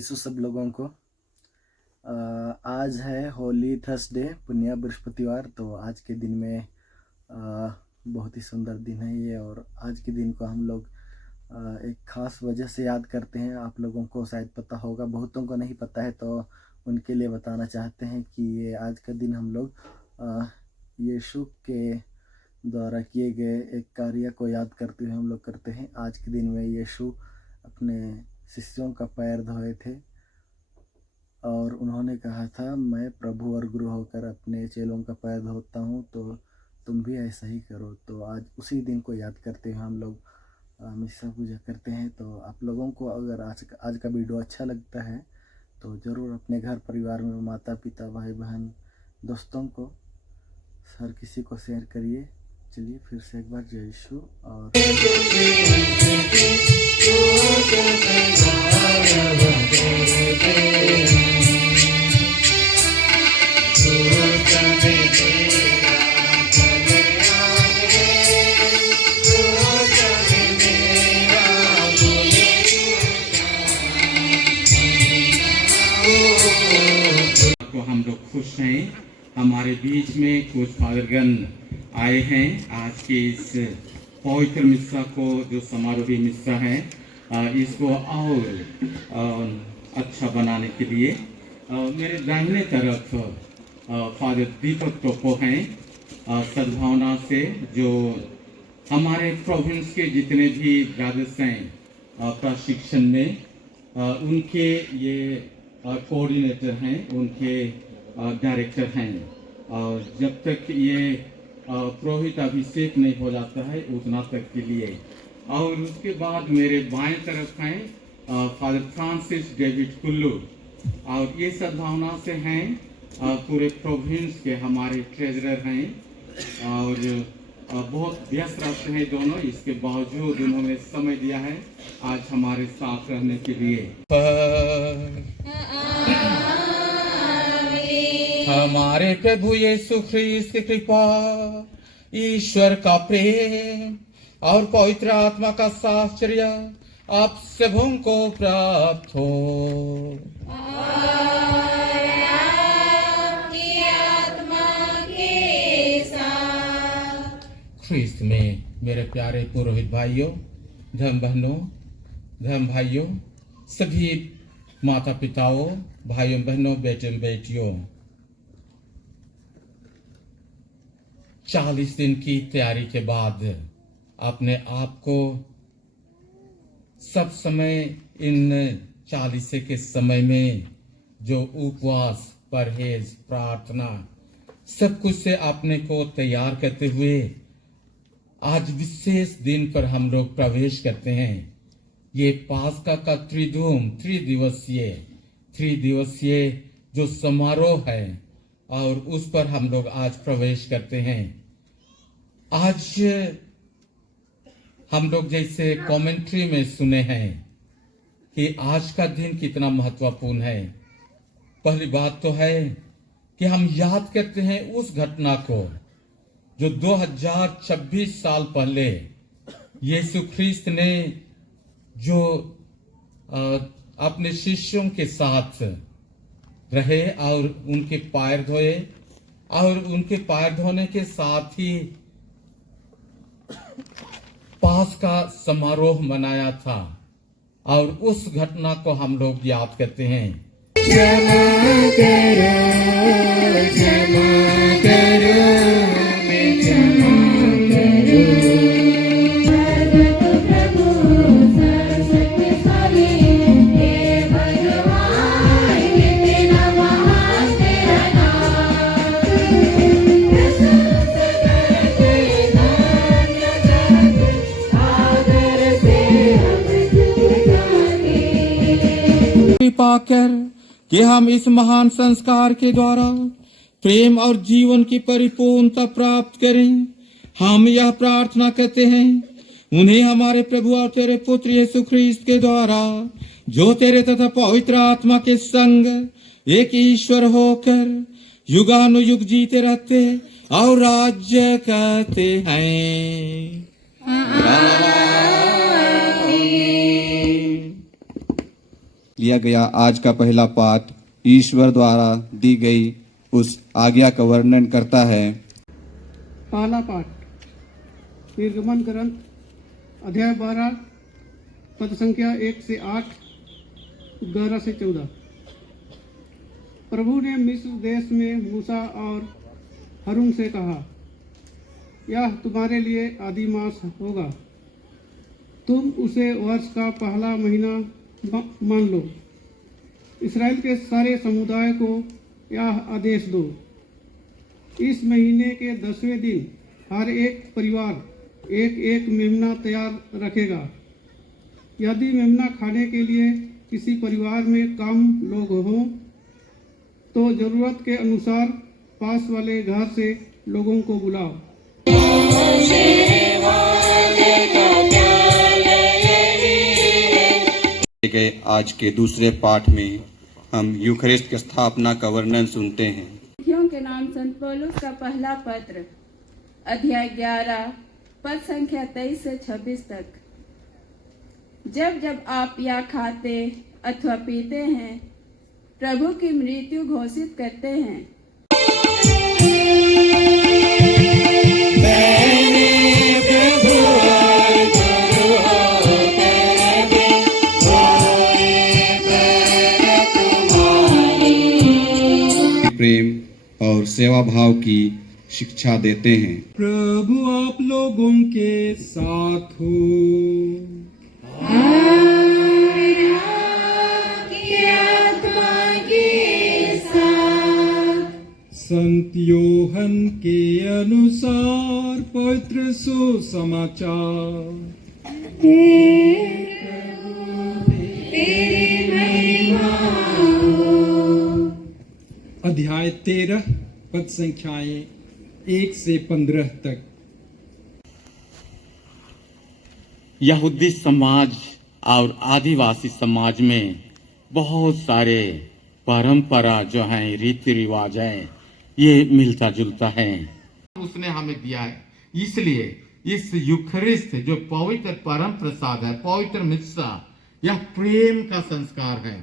यीशु सब लोगों को। आज है होली थर्सडे, पुण्य बृहस्पतिवार। तो आज के दिन में बहुत ही सुंदर दिन है ये, और आज के दिन को हम लोग एक ख़ास वजह से याद करते हैं। आप लोगों को शायद पता होगा, बहुतों को नहीं पता है, तो उनके लिए बताना चाहते हैं कि ये आज का दिन हम लोग यीशु के द्वारा किए गए एक कार्य को याद करते हुए हम लोग करते हैं। आज के दिन में यीशु अपने शिष्यों का पैर धोए थे और उन्होंने कहा था, मैं प्रभु और गुरु होकर अपने चेलों का पैर धोता हूँ, तो तुम भी ऐसा ही करो। तो आज उसी दिन को याद करते हुए हम लोग मिस्सा पूजा करते हैं। तो आप लोगों को अगर आज का वीडियो अच्छा लगता है तो ज़रूर अपने घर परिवार में माता पिता भाई बहन दोस्तों को हर किसी को शेयर करिए। चलिए फिर से एक बार जय यीशु। और को हम लोग खुश हैं। हमारे बीच में कुछ फादरगण आए हैं आज के इस पवित्र मिस्सा को, जो समारोही मिस्सा है, इसको और अच्छा बनाने के लिए। मेरे दाहिने तरफ फादर दीपक टोपो हैं सद्भावना से, जो हमारे प्रोविंस के जितने भी ब्रदर्स हैं प्रशिक्षण में, उनके ये कोऑर्डिनेटर हैं, उनके डायरेक्टर हैं। और जब तक ये पुरोहित अभिषेक नहीं हो जाता है उतना तक के लिए। और उसके बाद मेरे बाएं तरफ हैं फादर फ्रांसिस डेविड कुल्लू, और ये सद्भावना से हैं पूरे प्रोविंस के हमारे ट्रेजरर हैं, और बहुत व्यस्त रहते हैं दोनों। इसके बावजूद उन्होंने समय दिया है आज हमारे साथ रहने के लिए। हमारे प्रभु यीशु ख्रीस्त की कृपा, ईश्वर का प्रेम और पवित्र आत्मा का साहचर्य आप सबों को प्राप्त हो। ख्रीस्त में मेरे प्यारे पुरोहित भाइयों, धर्म बहनों, धर्म भाइयों, सभी माता पिताओं, भाइयों बहनों, बेटे बेटियों, 40 दिन की तैयारी के बाद अपने आप को सब समय इन 40 के समय में जो उपवास, परहेज, प्रार्थना, सब कुछ से अपने को तैयार करते हुए आज विशेष दिन पर हम लोग प्रवेश करते हैं। ये पास्का का त्रिदिवसीय जो समारोह है, और उस पर हम लोग आज प्रवेश करते हैं। आज हम लोग जैसे कमेंट्री में सुने हैं कि आज का दिन कितना महत्वपूर्ण है। पहली बात तो है कि हम याद करते हैं उस घटना को जो 2026 साल पहले यीशु ख्रीस्त ने जो अपने शिष्यों के साथ रहे और उनके पैर धोए, और उनके पैर धोने के साथ ही पास्का समारोह मनाया था, और उस घटना को हम लोग याद करते हैं। क्षमा करो, क्षमा करो, मैं क्षमा करूं। पाकर कि हम इस महान संस्कार के द्वारा प्रेम और जीवन की परिपूर्णता प्राप्त करें, हम यह प्रार्थना करते हैं। उन्हें हमारे प्रभु और तेरे पुत्र यीशु ख्रीस्त के द्वारा, जो तेरे तथा पवित्र आत्मा के संग एक ईश्वर होकर युगानुयुग जीते रहते और राज्य करते हैं। लिया गया आज का पहला पाठ ईश्वर द्वारा दी गई उस आज्ञा का वर्णन करता है। पहला पाठ निर्गमन ग्रंथ अध्याय 12 पद संख्या 1 से 8, 11 से 14। प्रभु ने मिस्र देश में मूसा और हारून से कहा, यह तुम्हारे लिए आदि मास होगा, तुम उसे वर्ष का पहला महीना मान लो। इस्राएल के सारे समुदाय को यह आदेश दो, इस महीने के 10वें दिन हर एक परिवार एक एक मेमना तैयार रखेगा। यदि मेमना खाने के लिए किसी परिवार में कम लोग हों तो जरूरत के अनुसार पास वाले घर से लोगों को बुलाओ। गए आज के दूसरे पाठ में हम यूखरिस्ट की स्थापना का वर्णन सुनते हैं। तिथियों के नाम संत पौलुस का पहला पत्र अध्याय 11 पद संख्या 23 से 26 तक। जब जब आप या खाते अथवा पीते हैं प्रभु की मृत्यु घोषित करते हैं। प्रेम और सेवा भाव की शिक्षा देते हैं। प्रभु आप लोगों के साथ हो। संत योहन के अनुसार पवित्र सुसमाचार। अध्याय 13 पद संख्याएं 1 से 15 तक। यहूदी समाज और आदिवासी समाज में बहुत सारे परंपरा जो हैं, रीति रिवाज हैं, ये मिलता जुलता है। उसने हमें दिया है, इसलिए इस यूखरिस्ट जो पवित्र परम प्रसाद है, पवित्र मिस्सा, यह प्रेम का संस्कार है।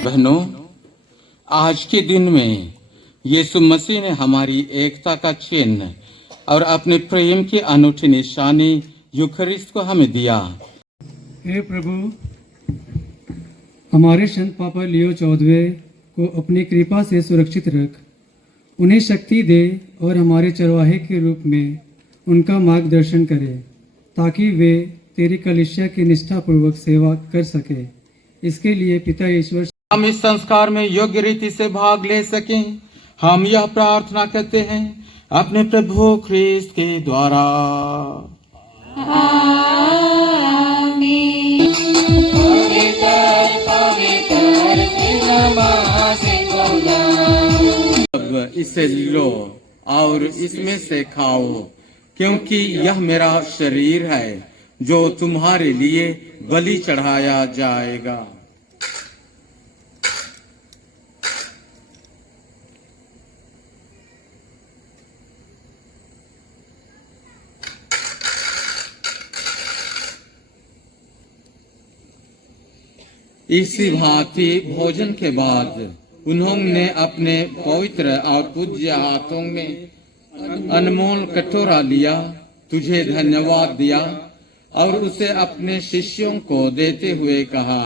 बहनों, आज के दिन में यीशु मसीह ने हमारी एकता का चिन्ह और अपने प्रेम की अनूठी निशानी यूखरिस्ट को हमें दिया। हे प्रभु, हमारे संत पापा लियो 14वें को अपनी कृपा से सुरक्षित रख, उन्हें शक्ति दे और हमारे चरवाहे के रूप में उनका मार्गदर्शन करे, ताकि वे तेरी कलीसिया की निष्ठापूर्वक सेवा कर सके। इसके लिए पिता ईश्वर हम इस संस्कार में योग्य रीति से भाग ले सकें, हम यह प्रार्थना करते हैं अपने प्रभु ख्रीस्त के द्वारा। अब इसे लो और इसमें से खाओ, क्योंकि यह मेरा शरीर है जो तुम्हारे लिए बलि चढ़ाया जाएगा। इसी भांति भोजन के बाद उन्होंने अपने पवित्र और पूज्य हाथों में अनमोल कटोरा लिया, तुझे धन्यवाद दिया और उसे अपने शिष्यों को देते हुए कहा,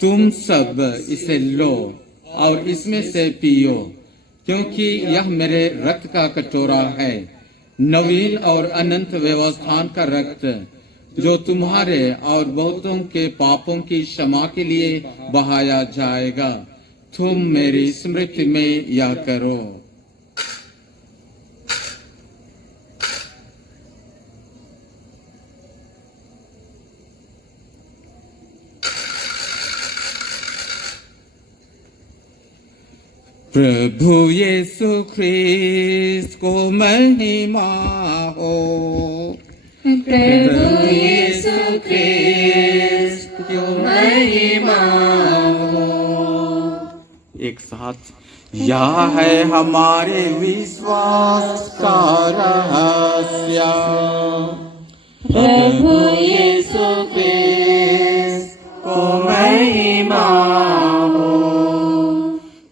तुम सब इसे लो और इसमें से पियो, क्योंकि यह मेरे रक्त का कटोरा है, नवीन और अनंत व्यवस्थान का रक्त, जो तुम्हारे और बहुतों के पापों की क्षमा के लिए बहाया जाएगा। तुम मेरी स्मृति में यह करो। प्रभु यीशु ख्रिस्त को महिमा हो। प्रभु यीशु ख्रिस्त को महिमा हो। एक साथ, यह है हमारे विश्वास का रहस्य। प्रभु यीशु ख्रिस्त को महिमा हो।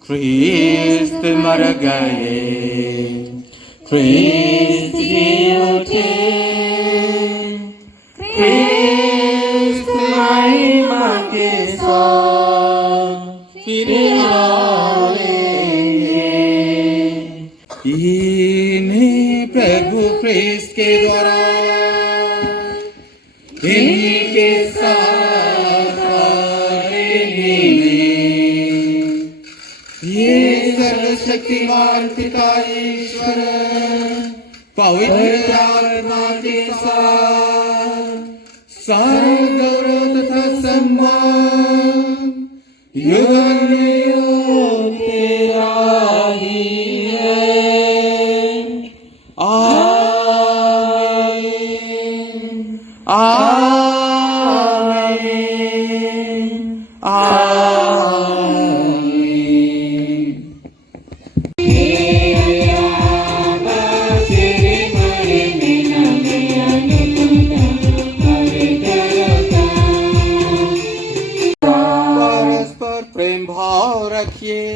ख्रिस्त मर गए, ख्रिस्त जी उठे, ख्रिस्त महिमा के साथ फिर आएंगे। इन्हीं प्रभु ख्रिस्त के द्वारा, इन्हीं के साथ और इन्हीं में ये सर्वशक्तिमान पिता ईश्वर पवित्र आत्मा के साथ सारा गौरव तथा सम्मान युग युग तेरा ही है। आमीन, आमीन, आमीन। परस्पर प्रेम भाव रखिए।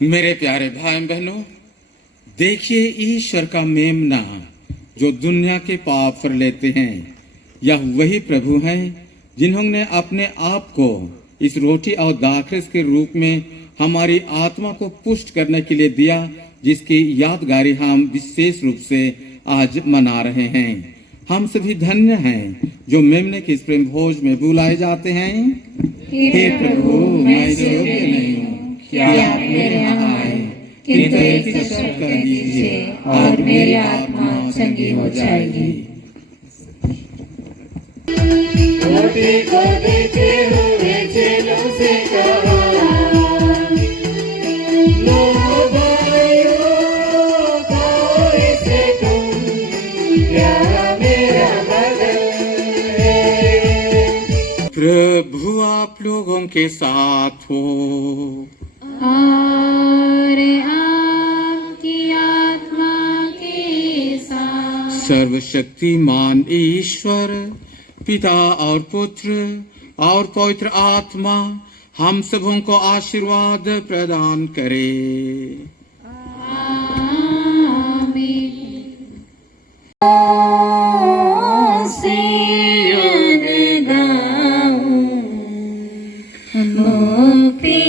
मेरे प्यारे भाई बहनों, देखिए ईश्वर का मेमना जो दुनिया के पाप कर लेते हैं, यह वही प्रभु हैं जिन्होंने अपने आप को इस रोटी और दाखरस के रूप में हमारी आत्मा को पुष्ट करने के लिए दिया, जिसकी यादगारी हम विशेष रूप से आज मना रहे हैं। हम सभी धन्य हैं जो मेमने के इस प्रेम भोज में बुलाए जाते हैं। हे प्रभु, मैं योग्य नहीं हूँ कि आप मेरे यहाँ आए, किंतु एक ही शब्द कह दीजिए और मेरी आत्मा चंगी हो जाएगी। रोटी को देते हुए चेलों से कहा, लो भाइयों, खाओ इसे तुम, यह मेरा बदन है। प्रभु आप लोगों के साथ हो और आपकी आत्मा के साथ। सर्वशक्तिमान ईश्वर पिता और पुत्र और पवित्र आत्मा हम सबों को आशीर्वाद प्रदान करे। मुक्ति